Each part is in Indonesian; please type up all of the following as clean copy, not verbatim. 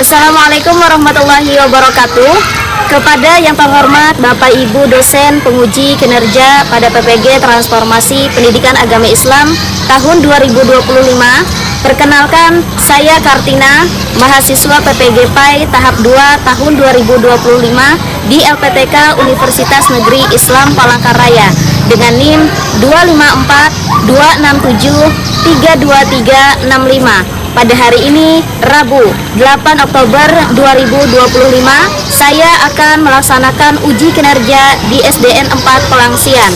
Assalamualaikum warahmatullahi wabarakatuh. Kepada yang terhormat Bapak Ibu dosen penguji kinerja pada PPG Transformasi Pendidikan Agama Islam tahun 2025, perkenalkan saya Kartina, mahasiswa PPG PAI tahap 2 tahun 2025 di LPTK Universitas Negeri Islam Palangkaraya dengan NIM 25426732365. Pada hari ini, Rabu 8 Oktober 2025, saya akan melaksanakan uji kinerja di SDN 4 Pelangsian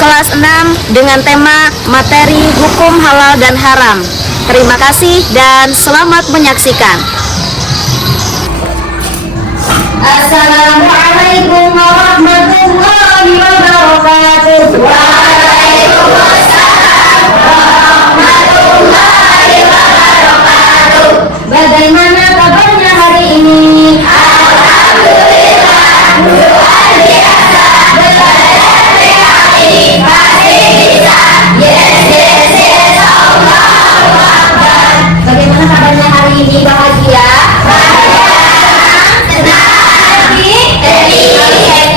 kelas 6 dengan tema materi hukum halal dan haram. Terima kasih dan selamat menyaksikan. Assalamualaikum warahmatullahi wabarakatuh. Waalaikumsalam warahmatullahi wabarakatuh. Bagaimana kabarnya hari ini? Alhamdulillah, luar biasa. Belajar PAI pasti bisa. Yes, yes, yes, Allahu Akbar. Bagaimana kabarnya hari ini? Bahagia?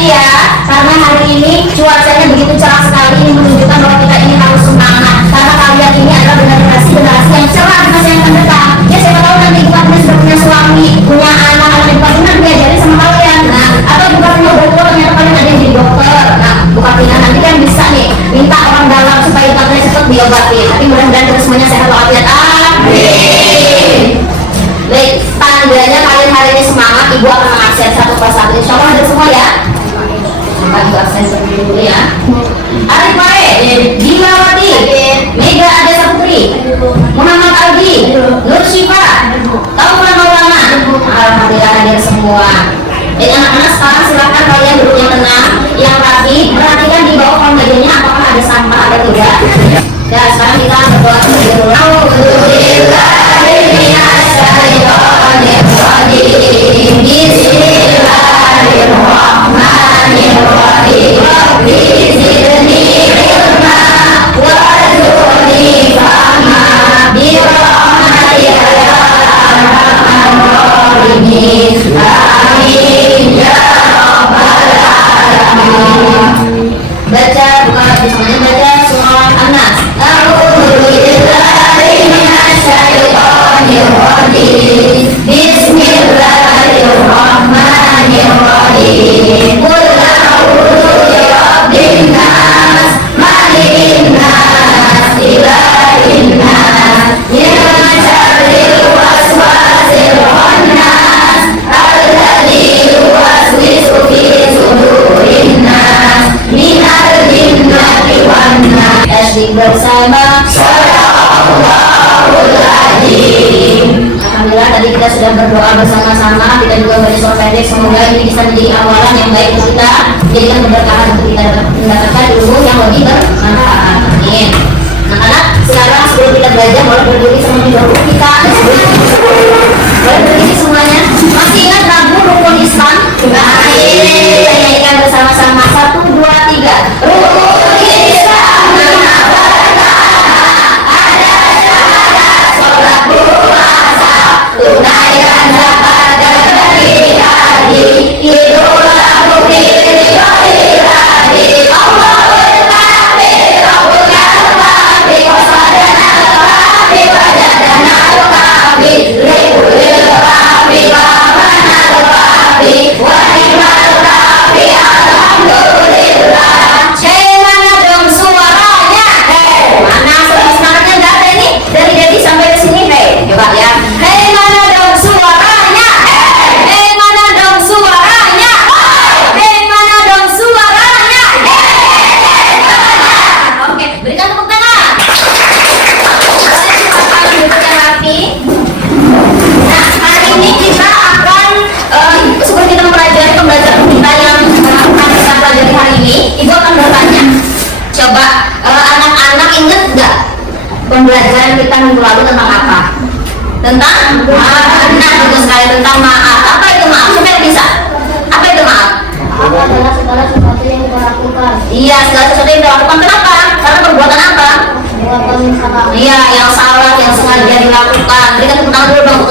Ya, karena hari ini cuacanya begitu cerah sekali, ini menunjukkan bahwa kita ini harus semangat karena kalian ini adalah generasi yang cerah di masa yang akan datang. Ya, siapa tahu nanti Ibu Kartina sudah punya suami, punya anak Ibu Kartina diajari sama kalian. Nah, atau Ibu Kartina dokter, ternyata kalian ada yang jadi dokter. Nah, Ibu Kartina nanti kan bisa nih minta orang dalam supaya Ibu Kartina cepat diobatin. Tapi mudah-mudahan kita semuanya sehat walafiat. Amin. Baik, tandanya kalian hari ini semangat, Ibu akan mengakses satu persatu. Insya Allah ada semua ya. Bagi absen dulu ya. Arif Bae, Dimawati, Mega Ada Saputri, Muhammad Aldi, Nur Syifa, Taufan Maulana. Alhamdulillah hadir semua. Jadi anak-anak sekarang silakan kalian duduk yang tenang, yang rapi, perhatikan di bawah kolong mejanya apakah ada sampah atau tidak. Ya, sekarang kita berdoa dulu. Baca, buka semuanya baca surah An-Nas. Bismillahirrahmanirrahim. Qul a'udzu birabbin nas, malikin nas, ilahin nas, min syarril waswasil khannas, alladzi yuwaswisu fi sudurin nas, minal jinnati wan nas. Asyik bersama Shadaqallahul Adzim. Alhamdulillah tadi kita sudah berdoa bersama-sama, kita juga baca surah pendek, semoga ini bisa menjadi awalan yang baik untuk kita, jadikan keberkahan untuk kita mendapatkan ilmu yang lebih bermanfaat. Amin. Anak-anak, sekarang sebelum kita belajar boleh berdiri sama dahulu kita. Boleh berdiri semuanya. Masih ingat lagu rukun Islam? Baik, kita nyanyikan bersama-sama. 1, 2, 3. Rukun Islam tunaikan zakat dan bagi haji, hiduplah bumi ilahi. Allahul Kafi, Rabbuna Kafi, Qasadana Kafi, Wajadana Kafi, Ribulil Kafi, Wamana Kafi, Wahimal Kafi, Alhamdulillah. Mana dong suaranya? Mana semangatnya nggak ada ini? Dari jadi sampai ke sini, coba ya. Mana dong suaranya? Mana dong suaranya? Mana dong suaranya? Oke, berikan tepuk tangan. Silakan duduk yang rapi. Nah, hari ini kita akan sebelum kita mempelajari pembelajaran kita yang akan kita pelajari hari ini, Ibu akan bertanya. Coba anak-anak ingat nggak pembelajaran kita minggu lalu tentang apa? Tentang maaf. Nah, betul sekali, tentang maaf. Apa itu maaf? Siapa yang bisa? Apa itu maaf? Maaf adalah segala sesuatu yang kita lakukan. Iya, segala sesuatu yang kita lakukan. Kenapa? Karena perbuatan apa? Perbuatan yang salah. Iya, yang salah, yang sengaja dilakukan. Berikan tepuk tangan dulu dong.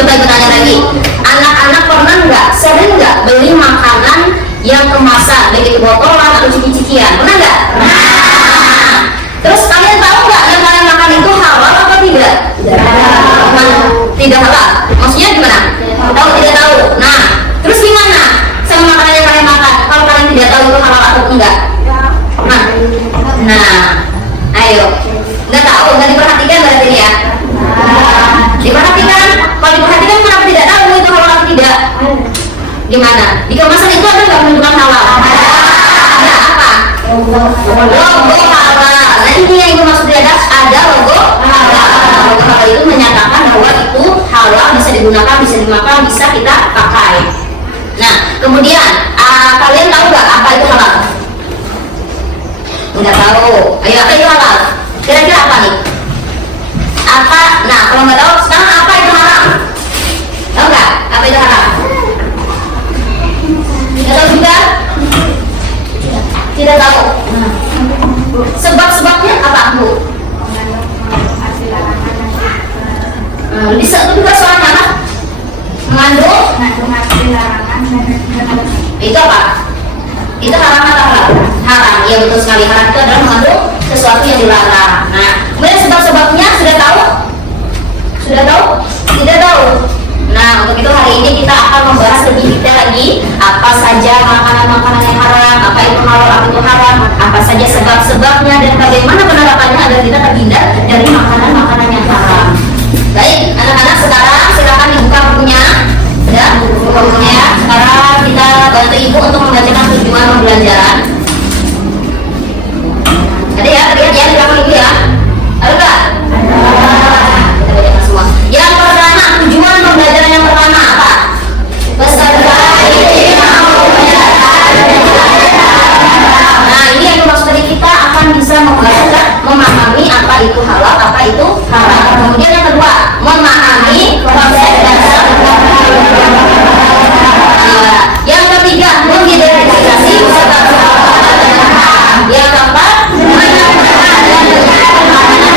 Coba ibu tanya lagi, anak-anak pernah nggak, sering nggak beli makanan yang kemasan, baik itu botolan atau ciki-cikian? Pernah nggak? Nah, terus kalian tahu nggak yang kalian makan itu halal atau tidak? Tidak halal. Maksudnya gimana? Tahu tidak tahu. Nah, terus gimana sama makanan yang kalian makan? Kalau kalian tidak tahu itu halal atau enggak? Nah, ayo, nggak tahu, nggak diperhatikan berarti ya? Diperhatikan. Kalau diperhatikan kenapa tidak tahu itu halal atau tidak? Gimana? Di kemasan itu ada nggak menunjukkan halal? Ada apa? Logo halal. Nah ini yang itu maksudnya ada logo halal. Logo halal itu menyatakan bahwa itu halal, bisa digunakan, bisa dimakan, bisa kita pakai. Nah kemudian kalian tahu nggak apa itu halal? Nggak tahu. Ayo, apa itu halal? Kira-kira apa nih? Apa? Nah kalau nggak tahu sekarang apa itu halal? Tahu nggak apa itu halal? Tidak tahu juga? Tidak tahu. Sebab-sebabnya apa Bu? Bisa juga soalnya apa? Mengandung itu apa? Itu haram atau halal? Haram, ya betul sekali. Haram itu adalah mengandung sesuatu yang dilarang. Nah, kemudian sebab-sebabnya sudah tahu? Sudah tahu? Tidak tahu. Nah, untuk itu hari ini kita akan membahas lebih detail lagi apa saja makanan-makanan yang haram, apa itu halal, apa itu haram, apa saja sebab-sebabnya dan bagaimana penerapannya agar kita terhindar dari makanan-makanan yang haram. Baik, anak-anak sekarang silakan dibuka bukunya. Ya, buka bukunya. Sekarang kita bantu ibu untuk membacakan tujuan pembelajaran. Ada ya, terlihat ya di belakang ibu ya. Ada nggak? Kita bacakan semua. Yang pertama, tujuan pembelajaran yang pertama apa? Peserta didik mau belajar. Nah, ini yang dimaksud tadi, kita akan bisa memahami apa itu halal, apa itu haram. Kemudian yang kedua, memahami konsep dasar. Yang ketiga, mengidentifikasi sebab-sebab halal dan haram. Yang keempat, menyempurnakan dan menjaga makanan.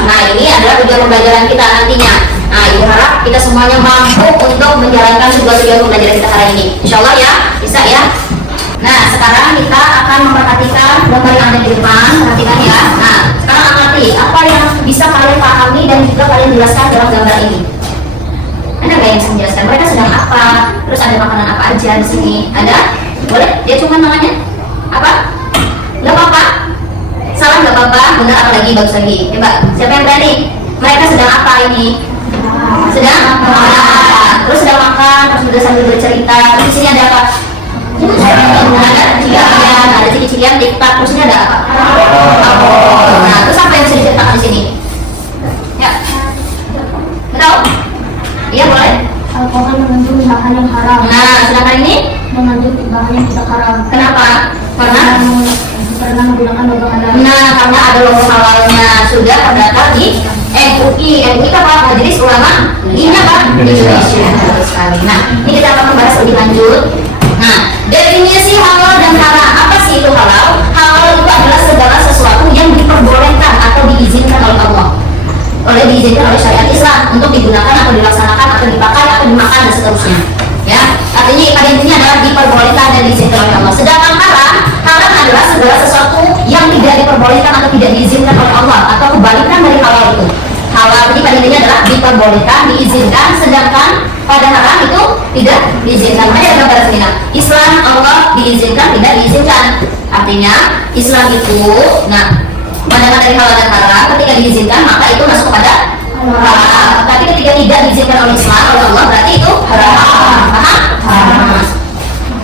Nah, ini adalah tujuan pembelajaran kita nantinya. Nah, ibu harap kita semuanya mampu untuk menjalankan tujuan pembelajaran kita hari ini. Insya Allah ya, bisa ya. Nah, sekarang kita akan memperhatikan gambar yang ada di depan. Perhatikan ya. Nah, sekarang amati apa yang bisa kalian pahami dan juga kalian jelaskan dalam gambar ini. Ada nggak yang bisa menjelaskan mereka sedang apa? Terus ada makanan apa aja di sini? Ada? Boleh? Dia cuma namanya apa? Nggak apa-apa. Salah nggak apa-apa. Benar apa lagi? Bagus lagi. Coba. Siapa yang berani? Mereka sedang apa ini? Sedang makan. Terus sedang makan. Terus sudah sambil bercerita. Terus di sini ada apa? Ada cicilan, ada cicilan diktat. Terus ini ada apa? Nah, terus apa yang bisa diceritakan di sini? Ya. Tahu? Iya boleh. Alkohol mengandung bahan yang haram. Nah, sedangkan ini Mengandung bahan yang tidak haram. kenapa? Karena menggunakan logo halal. Nah, karena ada logo halalnya sudah terdaftar di MUI. MUI itu apa? Majelis Ulama Indonesia. Betul sekali. Nah, ini kita akan membahas lebih lanjut. Nah, definisi halal dan haram. Apa sih itu halal? Halal itu adalah segala sesuatu yang diperbolehkan atau diizinkan oleh Allah. Diizinkan oleh syariat Islam untuk digunakan atau dilaksanakan atau dipakai atau dimakan dan seterusnya. Ya, artinya pada intinya adalah diperbolehkan dan diizinkan oleh Allah. Sedangkan haram adalah segala sesuatu yang tidak diperbolehkan atau tidak diizinkan oleh Allah atau kebalikan dari halal itu. Halal ini pada intinya adalah diperbolehkan, diizinkan, sedangkan pada haram itu tidak diizinkan. Makanya ada gambar sini. Islam, Allah diizinkan, tidak diizinkan. Artinya Islam itu, nah, pandangan dari halal dan haram ketika diizinkan maka itu masuk kepada halal. Tapi ketika tidak diizinkan oleh Islam, oleh Allah, berarti itu haram. Paham?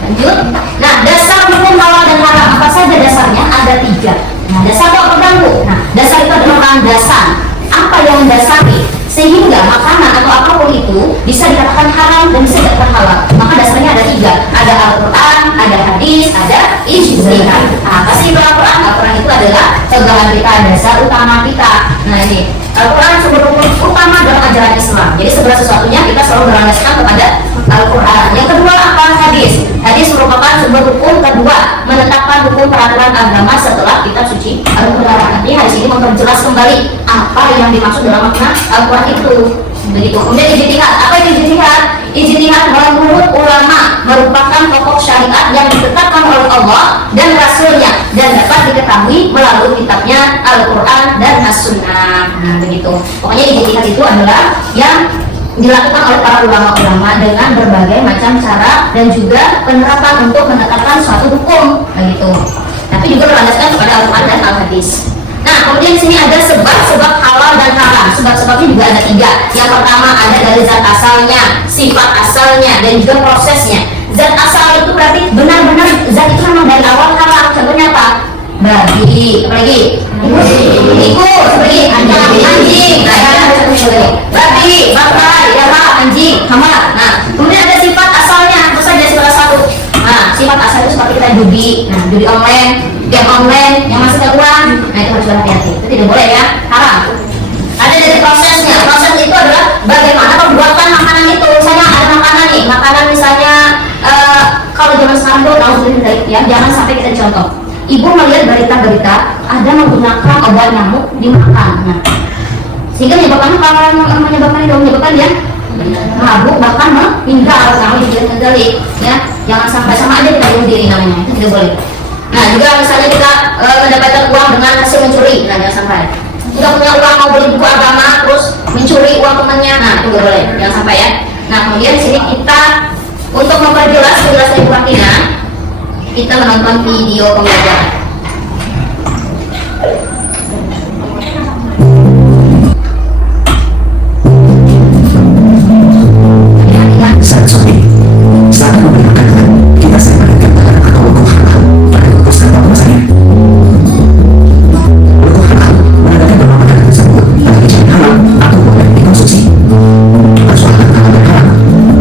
Lanjut. Nah, dasar hukum halal dan haram apa saja dasarnya? Ada 3. Nah, dasar itu apa Bu? Nah, dasar itu adalah landasan. Apa yang mendasari sehingga makanan atau apapun itu bisa dikatakan haram dan bisa dikatakan halal? Maka dasarnya ada 3. Ada Al-Quran, ada hadis, ada ijtihad. Apa sih itu Al-Quran? Al-Quran itu adalah pegangan kita, dasar utama kita. Nah ini Al-Quran sumber utama dalam ajaran Islam. Jadi segala sesuatunya kita selalu berlandaskan kepada Al-Quran. Yang kedua apa? Hadis. Hadis merupakan sumber hukum kedua, menetapkan hukum peraturan agama setelah kitab suci Al-Quran. Nanti hadis ini memperjelas kembali apa yang dimaksud dalam makna Al-Quran itu. Begitu. Kemudian ijtihad. Apa itu ijtihad? Ijtihad menurut ulama merupakan pokok syariat yang ditetapkan oleh Allah dan Rasulnya dan dapat diketahui melalui kitabnya Al-Quran dan As-Sunnah. Nah, begitu. Pokoknya ijtihad itu adalah yang dilakukan oleh para ulama-ulama dengan berbagai macam cara dan juga penerapan untuk menetapkan suatu hukum, begitu. Tapi juga berlandaskan kepada Al-Quran dan Al-Hadis. Nah, kemudian di sini ada sebab-sebab halal dan haram. Sebab-sebabnya juga ada 3. Yang pertama ada dari zat asalnya, sifat asalnya, dan juga prosesnya. Zat asal itu berarti benar-benar zat itu memang dari awal halal. Contohnya apa? Babi, apa lagi? Tikus, seperti anjing, babi, bangkai, darah, anjing, hama. Nah, kemudian ada sifat asalnya. Terus ada salah satu. Nah, sifat asal itu seperti kita judi. Nah, judi online, game online yang masih ke uang. Nah, itu harus hati-hati. Itu tidak boleh ya, haram. Ada dari prosesnya. Proses itu adalah bagaimana pembuatan makanan itu. Misalnya ada makanan nih, makanan misalnya kalau zaman sekarang tuh ya, jangan sampai kita contoh. Ibu melihat berita-berita ada menggunakan obat nyamuk dimakan. Nah, sehingga menyebabkan dia mabuk bahkan meninggal. Kalau dikendali ya, jangan sampai sama aja kita bunuh diri namanya, itu tidak boleh. Nah, juga misalnya kita mendapatkan uang dengan hasil mencuri. Nah, jangan sampai kita punya uang mau beli buku agama terus mencuri uang temannya. Nah, itu tidak boleh, jangan sampai ya. Nah, kemudian sini kita untuk memperjelas penjelasan Ibu Fatina, kita menonton video pembelajaran. Saat sore, saat memberi makanan, kita sering mendengar kata atau hukum halal pada kukus atau kemasannya. Hukum halal menandakan bahwa makanan tersebut telah dijamin halal atau boleh dikonsumsi. Persoalan halal dan haram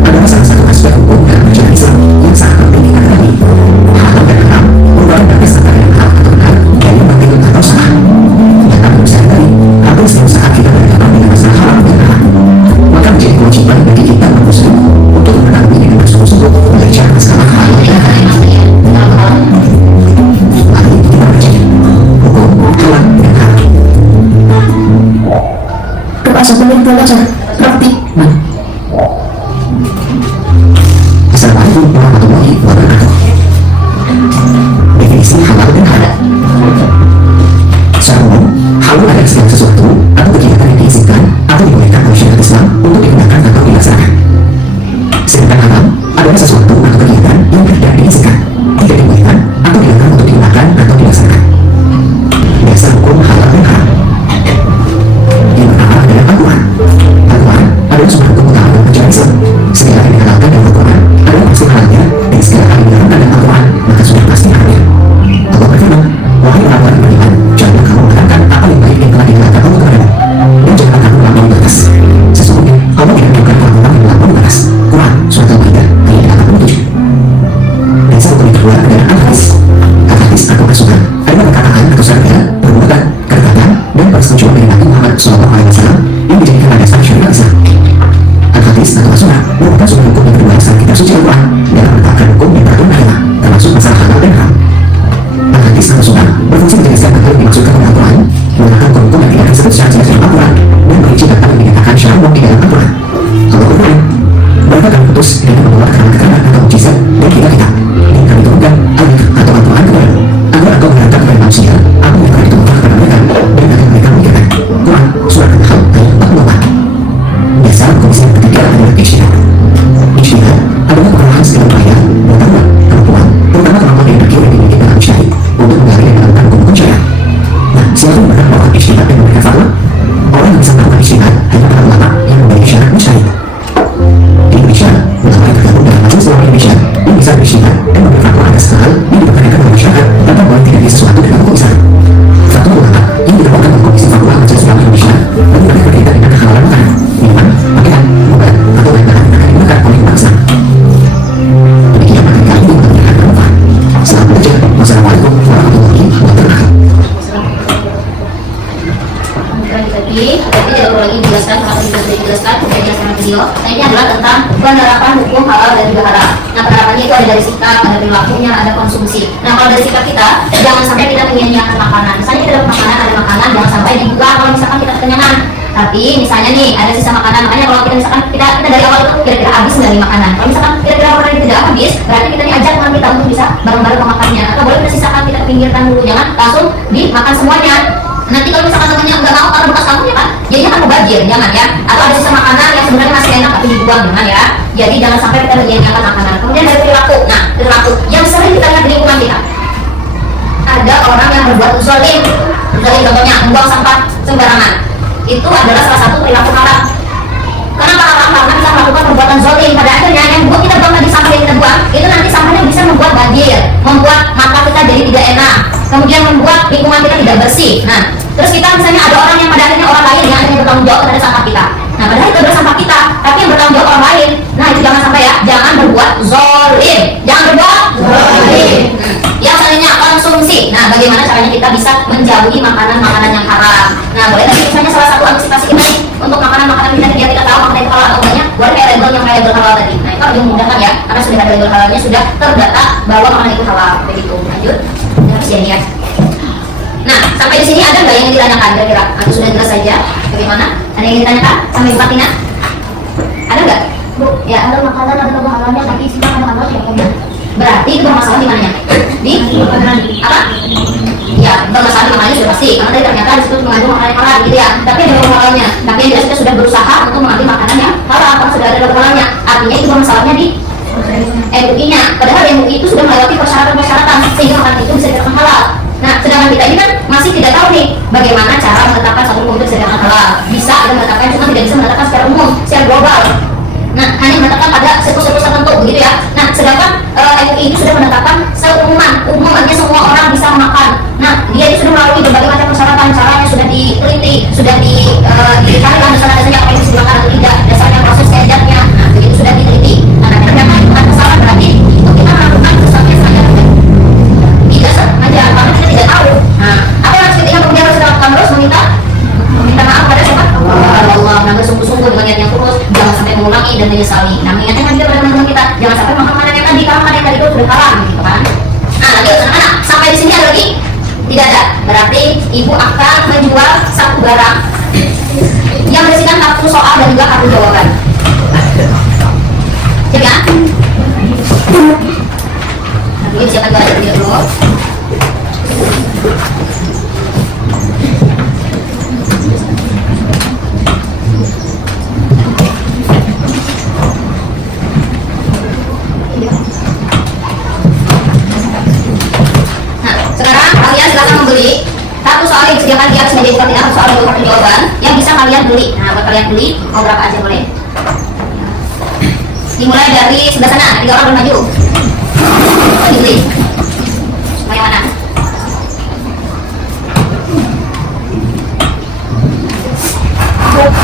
adalah salah satu aspek hukum dalam ajaran Islam yang sangat penting diketahui. Halal dan haram merupakan batas antara yang hak atau benar dan yang batil atau salah. Dan kami bisa dari hampir setiap saat kita berhadapan dengan masalah halal dan haram. Maka menjadi kewajiban bagi kita muslim untuk mengetahui dengan bersungguh-sungguh belajar masalah halal dan haram. Mari kita baca hukum halal dan haram. Kepada sebelum belajar praktik. Assalamualaikum warahmatullahi wabarakatuh. Definisi halal dan haram. Secara umum, halal adalah segala sesuatu atau kegiatan yang diizinkan atau dibolehkan oleh syariat Islam untuk digunakan atau dilaksanakan. Sedangkan haram adalah sesuatu atau kegiatan yang tidak diizinkan, tidak dibolehkan atau dilarang untuk digunakan atau dilaksanakan. Dasar hukum halal dan haram. Yang pertama adalah Al-Quran. Al-Quran adalah sumber hukum utama dalam ajaran Islam. Segala yang dihalalkan dalam Al-Quran adalah pasti halalnya, dan segala yang dilarangkan dalam Al-Quran maka sudah pasti haramnya. Allah berfirman, wahai orang-orang yang beriman, janganlah kamu mengatakan apa yang baik yang telah dihalalkan Allah kepadamu, dan janganlah kamu melampaui batas. Sesungguhnya Allah tidak menyukai orang-orang yang melampaui batas. Quran surat Al-Maidah ayat 87. Dasar hukum yang kedua adalah Al-Hadis. Al-Hadis atau As-Sunnah adalah perkataan atau sabda, perbuatan, kata-kata, dan persetujuan dari Nabi Muhammad SAW yang dijadikan landasan syariat Islam. Al-Hadis atau As-Sunnah merupakan sumber hukum yang kedua saat kitab suci Al-Quran dalam menetapkan hukum yang beragam agama, termasuk masalah halal dan haram. Al-Hadis atau Sunnah berfungsi menjelaskan apa yang dimaksudkan oleh Al-Quran, menggunakan hukum-hukum yang tidak disebut secara jelas dalam Al-Quran, dan merinci tentang yang dinyatakan secara umum di dalam Al-Quran. Allah berfirman, mereka kami putus dengan membawa keterangan-keterangan atau mukjizat dan kitab-kitab, dan kami turunkan ayat atau Al-Quran kepadamu, agar engkau menerangkan kepada manusia apa yang telah diturunkan kepada mereka, dan agar mereka mengerjakan. Quran surat An-Nahl ayat 44. Dasar komisi yang ketiga adalah ijtihad. Ijtihad adalah pengolahan segala upaya, pengetahuan, kemampuan, terutama kemampuan yang berkira yang dimiliki dalam ijtihad untuk menggali dan melakukan hukum-hukum syariat. Nah, siapa yang berhak melakukan ijtihad dan memberikan fatwa? Orang yang bisa melakukan ijtihad hanya para ulama yang memiliki syarat mujtahid. Di Indonesia, ulama yang tergabung dalam Majelis Ulama Indonesia yang bisa berijtihad dan memberi fatwa atas hal yang diperkenankan oleh masyarakat tanpa mengingkari sesuatu dalam hukum Islam. Fatwa ulama yang dikeluarkan oleh Komisi Fatwa Majelis Ulama Indonesia lebih banyak berkaitan dengan kehalalan makanan, minuman, pakaian, obat, atau lain bahan yang akan digunakan oleh umat Islam. Demikian materi kali ini mudah-mudahan bermanfaat. Selamat belajar. Wassalamualaikum warahmatullahi wabarakatuh. Jadi tidak perlu lagi dijelaskan, kalau sudah dijelaskan, sudah dijelaskan video. Nah, ini adalah tentang penerapan hukum halal dan juga haram. Nah, penerapannya itu ada dari sikap, ada perilakunya, ada konsumsi. Nah, kalau dari sikap kita, jangan sampai kita menyia-nyiakan makanan. Misalnya kita dapat makanan, ada makanan, jangan sampai dibuang kalau misalkan kita kekenyangan. Tapi misalnya nih ada sisa makanan, makanya kalau kita misalkan kita dari awal itu kira-kira habis nggak nih makanan. Kalau misalkan kira-kira orang ini tidak habis, berarti kita nih ajak teman kita untuk bisa bareng-bareng memakannya. Atau boleh kita sisakan, kita pinggirkan dulu, jangan langsung dimakan semuanya. Nanti kalau misalkan temannya nggak mau karena bekas kamu ya kan, jadinya kan mubazir, jangan ya. Atau ada sisa makanan yang sebenarnya masih enak tapi dibuang, jangan ya. Jadi jangan sampai kita menyanyiakan makanan. Kemudian dari perilaku, nah perilaku yang sering kita lihat di lingkungan kita. Ada orang yang berbuat zalim, contohnya membuang sampah sembarangan. Itu adalah salah satu perilaku haram. Kenapa haram? Karena kita melakukan perbuatan zalim. Pada akhirnya yang buat kita buang di sampah yang kita buang, itu nanti sampahnya bisa membuat banjir, membuat mata kita jadi tidak enak, kemudian membuat lingkungan kita tidak bersih. Nah, terus kita misalnya ada orang yang pada akhirnya orang lain yang akhirnya bertanggung jawab terhadap sampah kita. Nah, padahal itu adalah sampah kita, tapi yang bertanggung jawab orang lain. Nah, itu jangan sampai ya, jangan berbuat zalim, jangan berbuat zalim. Yang selanjutnya konsumsi. Nah, bagaimana caranya kita bisa menjauhi makanan-makanan yang haram? Nah, boleh tadi misalnya salah satu antisipasi kita nih untuk makanan-makanan kita biar kita tahu makanan itu halal atau enggaknya, boleh kayak label yang kayak label halal tadi. Nah, itu lebih memudahkan ya, karena sudah ada label halalnya, sudah terdata bahwa makanan itu halal. Begitu. Lanjut. Ya. Nah, sampai di sini ada nggak yang ditanyakan kira-kira? Atau sudah jelas saja? Bagaimana? Ada yang ditanyakan? Sampai di Fatina? Ada nggak? Bu, Ya. ada makanan ada halalnya tapi isinya ada halal ya kan? Berarti itu bermasalah di mananya? Di apa? Ya, bermasalah di mananya sudah pasti. Karena tadi ternyata di situ mengandung makanan yang halal gitu ya. Tapi ada label halalnya. Tapi yang jelas kita sudah berusaha untuk mengambil makanan yang halal karena sudah ada label halalnya. Artinya itu bermasalahnya di MUI-nya. Padahal MUI itu sudah melewati persyaratan-persyaratan sehingga makanan itu bisa dikatakan halal. Nah, sedangkan kita ini kan masih tidak tahu nih bagaimana cara menetapkan satu hukum itu bisa dikatakan halal. Bisa ada menetapkan, cuma tidak bisa menetapkan secara umum, secara global. Nah, hanya menetapkan pada situs-situs tertentu, begitu ya. Nah, sedangkan MUI ini sudah menetapkan seumuman, umumnya semua orang bisa makan. Nah, dia ini sudah melalui berbagai macam persyaratan, caranya sudah diteliti, sudah dicari dasar-dasarnya apa yang bisa dimakan atau tidak, dasarnya proses edarnya, nah, begitu sudah diteliti. Nah, ternyata itu bukan kesalahan berarti untuk kita melakukan sesuatu yang saja tidak sengaja, karena kita tidak tahu. Nah, apa yang harus kita ingat kemudian harus dilakukan terus meminta maaf pada siapa? Allah, nah bersungguh-sungguh dengan niat yang tulus, jangan sampai mengulangi dan menyesali. Nah, mengingatkan juga pada teman-teman kita, jangan sampai makan makanan yang tadi, karena makanan yang tadi itu sudah haram, gitu kan? Nah, lanjut anak-anak, sampai di sini ada lagi? Tidak ada. Berarti ibu akan menjual satu barang yang berisikan kartu soal dan juga kartu jawaban. Siap ya? Nah, siapa yang ada dulu? Silakan membeli satu soal yang disediakan di atas meja seperti apa, soal dan kartu jawaban yang bisa kalian beli. Nah, buat kalian beli mau berapa aja boleh. Dimulai dari sebelah sana, 3 orang bermaju. Dibeli. Mau yang mana?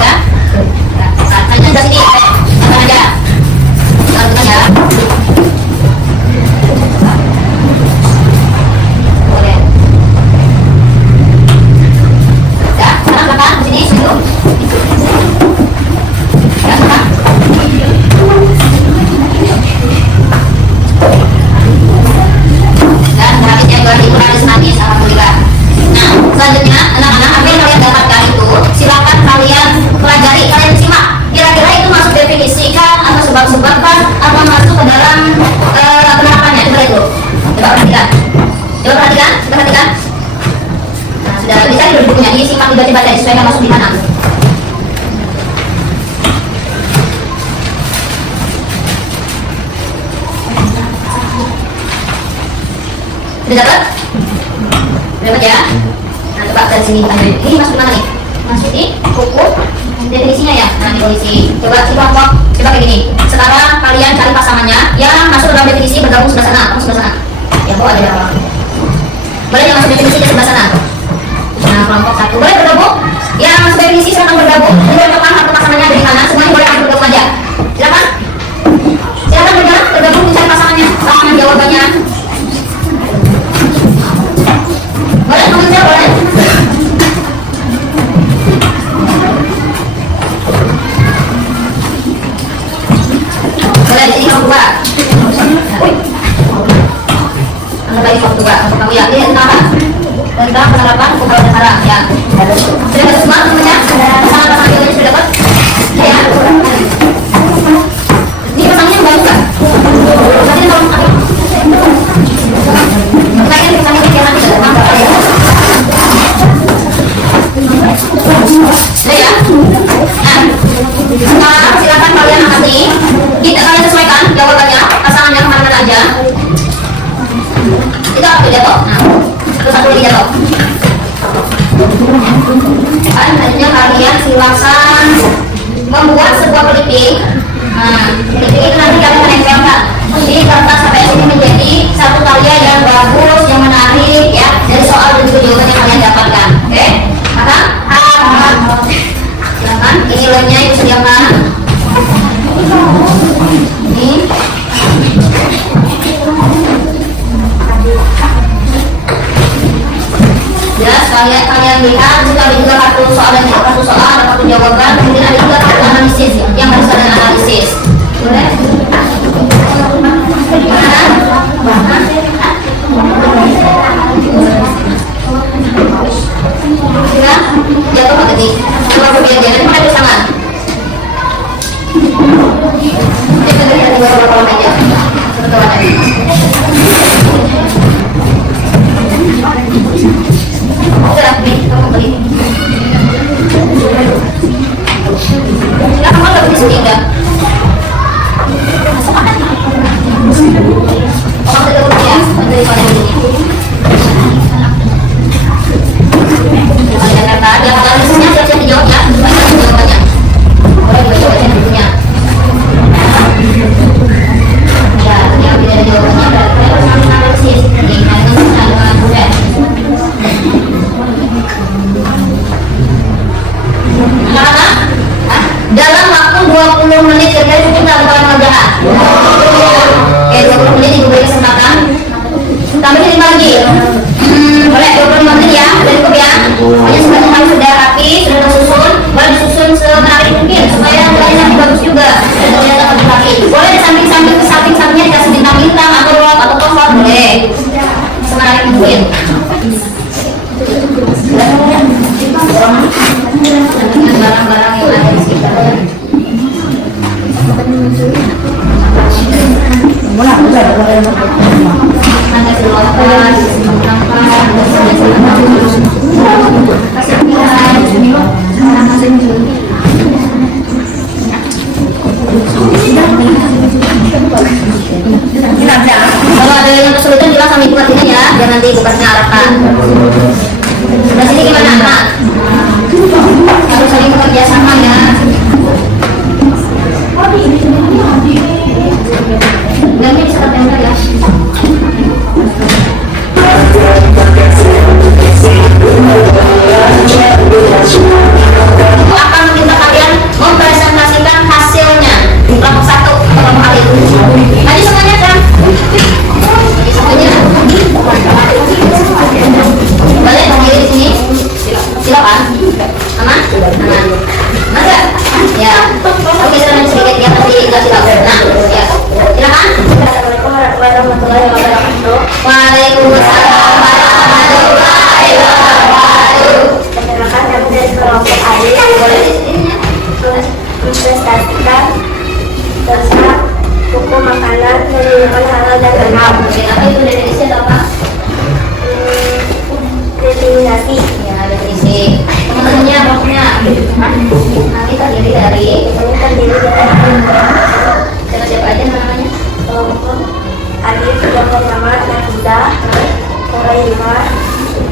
Ya. Tanya dari sini. Apa aja? Kalau tanya. Dibaca-baca disesuaikan masuk di mana. Sudah dapat? Dapat ya? Nah, coba dari sini. Ini masuk di mana nih? Masuk di buku definisinya ya. Nah, definisi. Coba kayak gini. Sekarang kalian cari pasangannya yang masuk dalam definisi bergabung sebelah sana. Kamu sebelah sana. Ya, bawa ada berapa? Boleh yang masuk definisi di sebelah sana. Nah, kelompok 1 boleh bergabung. Yang masuk definisi silakan bergabung. Menentukan kartu pasangannya ada di mana. Semuanya boleh langsung bergabung aja. Silakan. Silakan bergabung mencari pasangannya. Pasangan jawabannya. Boleh mengejar boleh. Boleh di sini kelompok 2. Anggap lagi kelompok 2. Masuk kamu ya. Ini kenapa? Tentang penerapan hukum dasar ya. Sudah semua teman-teman ya? Pasangan-pasangan Selanjutnya kalian silakan membuat sebuah clipping. Nah, clipping itu nanti kalian menempelkan di kertas sampai sini menjadi satu karya yang bagus, yang menarik ya dari soal dan juga jawaban yang kalian dapatkan. Oke? Maka silakan ini lemnya itu sediakan. Ini jelas kalian lihat jika ada juga kartu soal dan kartu soal, ada kartu jawaban, kemudian ada juga kartu analisis yang harus kalian analisis. Boleh? Ya, jatuh nggak tadi? Coba biar jangan mana di tangan. Kita lihat beberapa aja. Udah, kamu beli. Ya, kamu udah beli setiga. Kamu tidak beli ya, daripada ini. Ada kata, dia analisisnya siap-siap dijawab ya. Banyak jawabannya. Boleh dibaca bukunya. Ya, yang tidak ada jawabannya berarti harus analisis. Jadi, kalian bisa dengan mudah. Anak-anak, dalam waktu 20 menit kerja cukup dalam pengerjaan. Oke, 20 menit diberi kesempatan. Tambahin 5 lagi. Boleh 25 menit ya, udah cukup ya. Pokoknya semuanya harus sudah rapi, sudah tersusun. Boleh disusun semenarik mungkin supaya nilainya bagus juga. Dan ternyata lebih rapi. Boleh di samping-samping ke samping-sampingnya dikasih bintang-bintang atau rock atau tombol boleh. Semenarik mungkin. Barang-barang yang ada di sekitar. Nanti dilepas, kasih kalau ada yang kesulitan bilang sama ibu artinya ya, biar nanti ibu kasih arahan. Sebelah sini gimana anak? Harus saling bekerja sama ya. Dan ini bisa tempel ya. Aku akan meminta kalian mempresentasikan hasilnya di kelompok 1 atau kelompok kali. Maju semuanya kan? Maju semuanya. Balik berdiri di sini. Silakan. Aman? Aman. Masa? Ya. Oke, sekarang sedikit ya, tapi nggak silakan. Nah, ya. Silakan. Assalamualaikum warahmatullahi wabarakatuh. Waalaikumsalam warahmatullahi wabarakatuh. Perkenalkan kami dari kelompok adik. Boleh di sini ya. Mempresentasikan tentang hukum makanan dan minuman halal dan haram. Oke, apa itu definisi atau apa? Definisi. Ya, definisi. Teman-temannya maksudnya nanti terdiri dari Ini terdiri dari siapa aja namanya? kelompok adik yang pertama Nafisa, Nuraimah,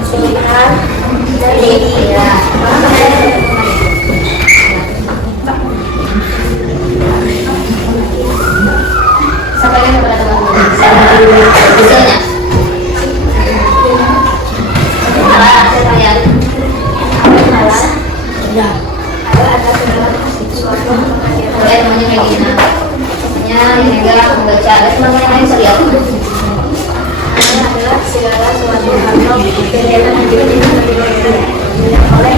Sinihan, dan Dewi. Ya. Sampaikan kepada teman-teman. Hasilnya. Salah kalian. Boleh temannya kayak gini. Temannya dipegang membaca. Ada teman yang lain serius. Adalah segala sesuatu hal kegiatan aktivitas yang oleh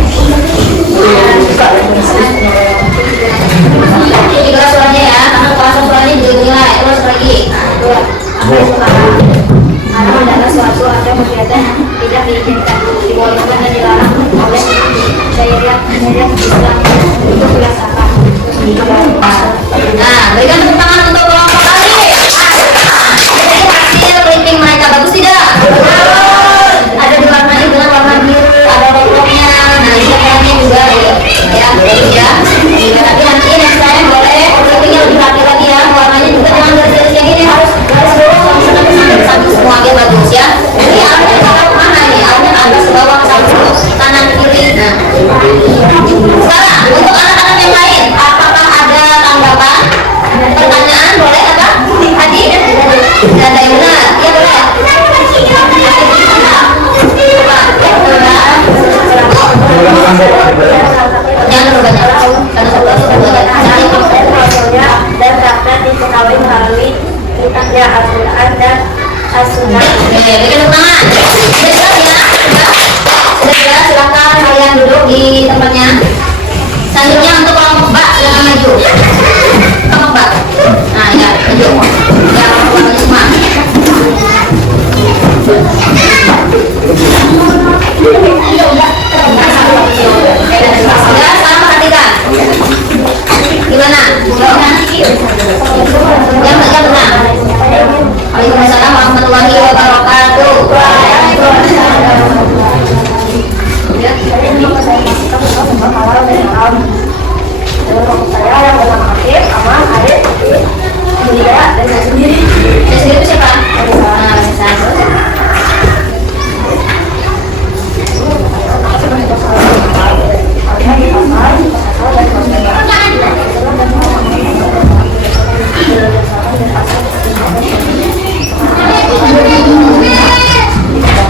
Jadi kelas suaranya ya, karena kelas suaranya juga nilai. Terus lagi. haram adalah suatu atau kegiatan yang tidak diizinkan, dibolehkan dan dilarang oleh syariat Islam untuk dilaksanakan. Nah, berikan tepuk tangan untuk kelompok tadi. Jadi hasil clipping mereka bagus tidak? Ada diwarnai dengan warna biru, ada rollnya. Nah, ini Jangan terlalu banyak. Karena Allah Rasulnya dan dapat diketahui melalui kitabnya Al-Quran dan As-Sunnah. Oke, berikan tepuk tangan. Sudah jelas, silakan kalian duduk di tempatnya. Selanjutnya untuk kelompok Mbak, silakan maju. Kelompok Mbak. Nah, ya, maju. Ya, kelompok semua. Ya, sekarang perhatikan. Gimana? Yang benar. Waalaikumsalam warahmatullahi wabarakatuh. Saya yang bernama Akif, Aman, Arif, Julia, dan saya sendiri. Saya sendiri itu siapa? Nah, bisa.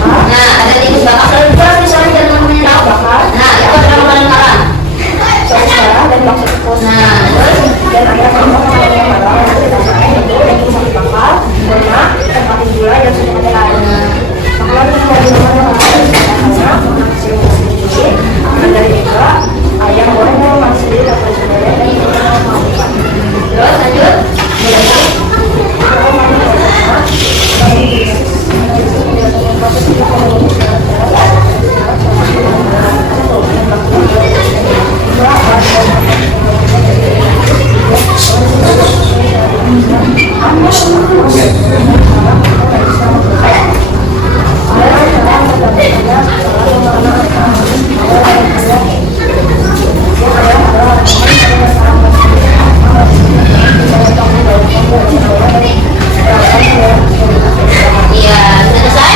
Nah, ada tikus bakar. Kalau dijual di sana jangan namanya tahu bakar. Nah, itu adalah makanan haram. Dan maksud tikus. Nah, terus Dan ada kelompok yang halal yang tidak sampai itu daging sapi bakar, kurma, tempat gula yang sudah ada lain. Kalau kita di rumah yang halal, hanya menghasil sendiri. Dari itu, ayam goreng yang masih sendiri dapat sendiri dan itu terus lanjut. Iya, sudah selesai?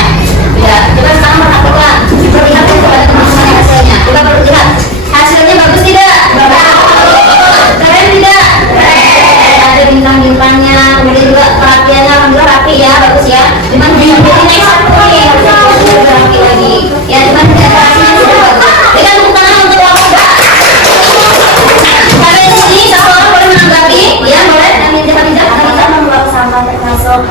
Ya, coba sekarang perhatikan. Perlihatkan kepada teman-teman hasilnya. Coba perlu lihat. Hasilnya bagus tidak? Bagus. Keren tidak? Keren. Ada bintang-bintangnya, kemudian juga perhatiannya alhamdulillah rapi ya, bagus ya. Cuman jadi naik satu nih, harusnya lebih rapi lagi. Ya, cuman hasilnya sudah bagus. Berikan tepuk tangan untuk kelompok Mbak. Kalian di sini satu orang boleh menanggapi? Ya, boleh. Kami membuat sampah termasuk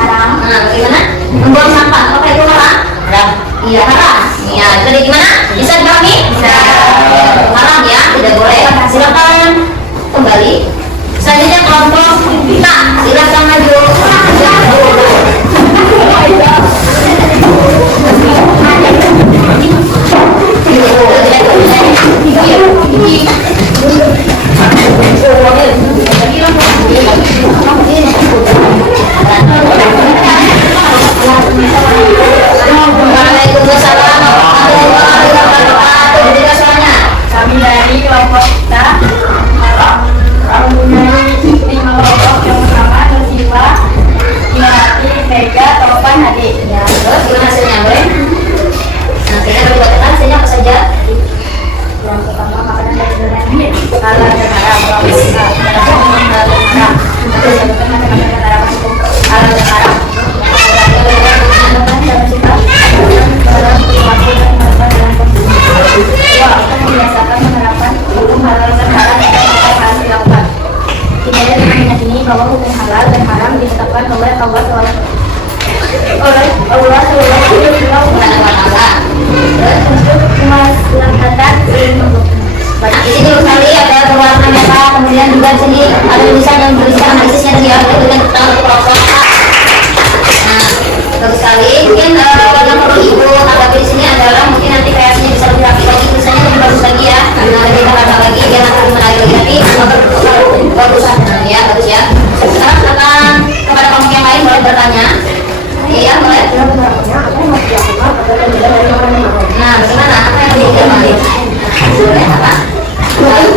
haram. Nah, bagaimana? Membuang sampah, apakah itu haram? Haram. Iya, haram. Ya, jadi gimana? Bisa dipahami? Bisa. Haram ya, tidak boleh. Silakan kembali. Selanjutnya kelompok kita, silakan maju. Waalaikumsalam warahmatullahi wabarakatuh. Jadi soalnya Kami dari kelompok kita mempunyai 5 kelompok. Yang pertama Nursiwa, Inati, Mega, Topan, Hadi. ya, terus gimana hasilnya, boleh? Nah, kita bagi buat hasilnya apa saja? Yang pertama makanan dari dunia halal dan haram. Halal dan haram. Terus yang kedua makanan haram itu halal dan haram. Kita membiasakan menerapkan hukum halal dan haram yang kita harus dilakukan. Tidak ada yang meyakini bahwa hukum halal dan haram ditetapkan oleh Allah untuk kemaslahatan ilmu. Di sini sekali ada berwarna merah, kemudian juga di sini ada tulisan yang berisikan analisisnya tadi ya, kita berikan tepuk tangan untuk kelompok A. Nah, bagus sekali. Mungkin yang perlu ibu tanggapi di sini adalah mungkin nanti kreasinya bisa lebih rapi lagi, tulisannya lebih bagus lagi ya. Nah, lebih terang lagi, biar nanti menarik lagi. Tapi bagusan, ya bagus ya. Sekarang silakan kepada kelompok yang lain boleh bertanya. Iya, boleh. Nah, bagaimana? Apa yang lebih kembali? Boleh apa? Mulai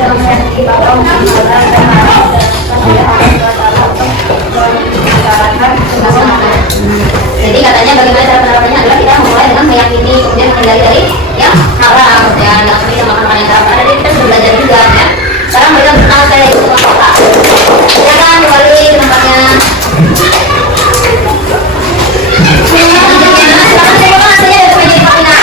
dari bahwa hukum halal dan haram Jadi katanya bagaimana cara penerapannya adalah kita memulai dengan meyakini kemudian menghindari dari yang haram ya, nggak kita makan makanan yang haram. Karena kita sudah belajar juga ya. Sekarang mereka berkenal saya itu kota. Silakan kembali ke tempatnya. Silakan terima hasilnya dari pengajian Pak Ina.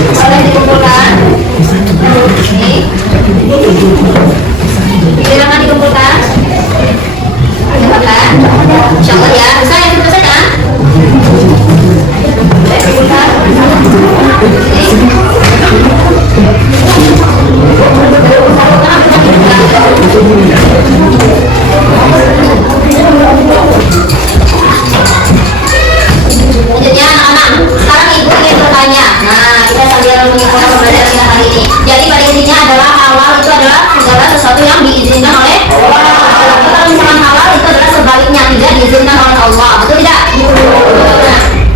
Boleh dikumpulkan. Ini. Silakan dikumpulkan. Silakan. Insya Allah ya. Bisa yang itu saja. Boleh dikumpulkan. Selanjutnya anak-anak, sekarang ibu ingin bertanya. Nah, kita sambil mengikuti pembelajaran kita hari ini. Jadi pada intinya adalah halal itu adalah segala sesuatu yang diizinkan oleh Allah. Kalau misalkan halal itu adalah sebaliknya tidak diizinkan oleh Allah. Betul tidak?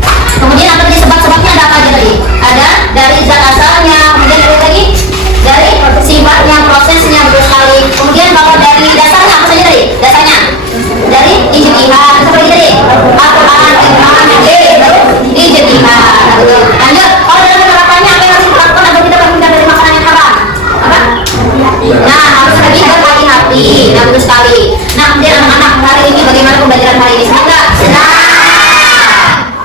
Nah, kemudian apa tadi sebab-sebabnya ada apa aja tadi? Ada dari zat asalnya, kemudian ada lagi dari sifatnya, prosesnya, betul sekali. Kemudian kalau dari dasarnya apa saja tadi? Dasarnya dari ijtihad. Apa lagi tadi? Al-Quran, Iman, ijtihad. Betul. Lanjut. Kalau dalam penerapannya apa yang harus dilakukan agar kita terhindar dari makanan yang haram? Apa? Nah, harus lebih berhati-hati. Nah, betul sekali. Nah, kemudian anak-anak hari ini bagaimana pembelajaran hari ini? Senang nggak? Senang.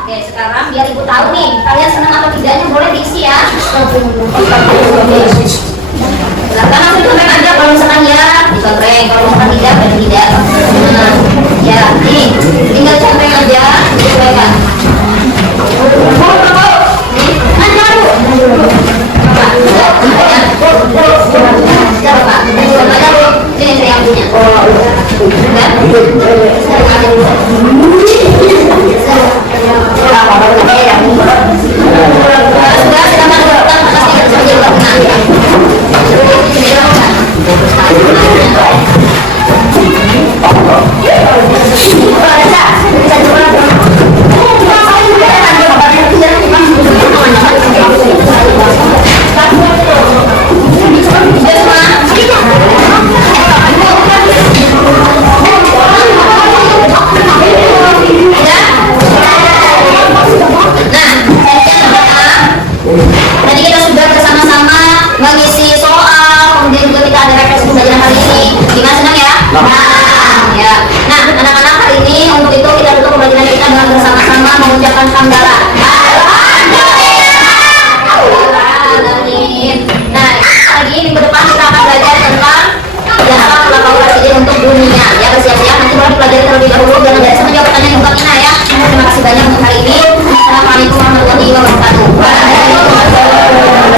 Oke, sekarang biar ibu tahu nih, kalian senang atau tidaknya boleh diisi ya. Silakan langsung dikontreng aja kalau misalkan ya dikontreng, kalau misalkan tidak berarti tidak. Nah, ya ini tinggal contreng aja, disesuaikan. Nih, aja bu. Bapak, sudah ya. Sudah bapak, coba aja bu. Ini saya yang punya. Sudah. Sudah aja bu. Sudah, silakan dilakukan atas tiga saja dilakukan. Tadi kita sudah bersama-sama mengisi soal, kemudian juga kita ada refleksi pembelajaran hari ini. Gimana, senang ya? Ya. Nah, anak-anak hari ini untuk itu kita tutup pembelajaran kita dengan bersama-sama mengucapkan hamdalah. Alhamdulillah. Nah, lagi minggu depan kita akan belajar tentang jasa kelapa presiden untuk dunia. Ya, bersiap-siap nanti baru dipelajari terlebih dahulu. Jangan dari sana jawab pertanyaan yang ya. Terima kasih banyak untuk hari ini. Assalamualaikum warahmatullahi wabarakatuh.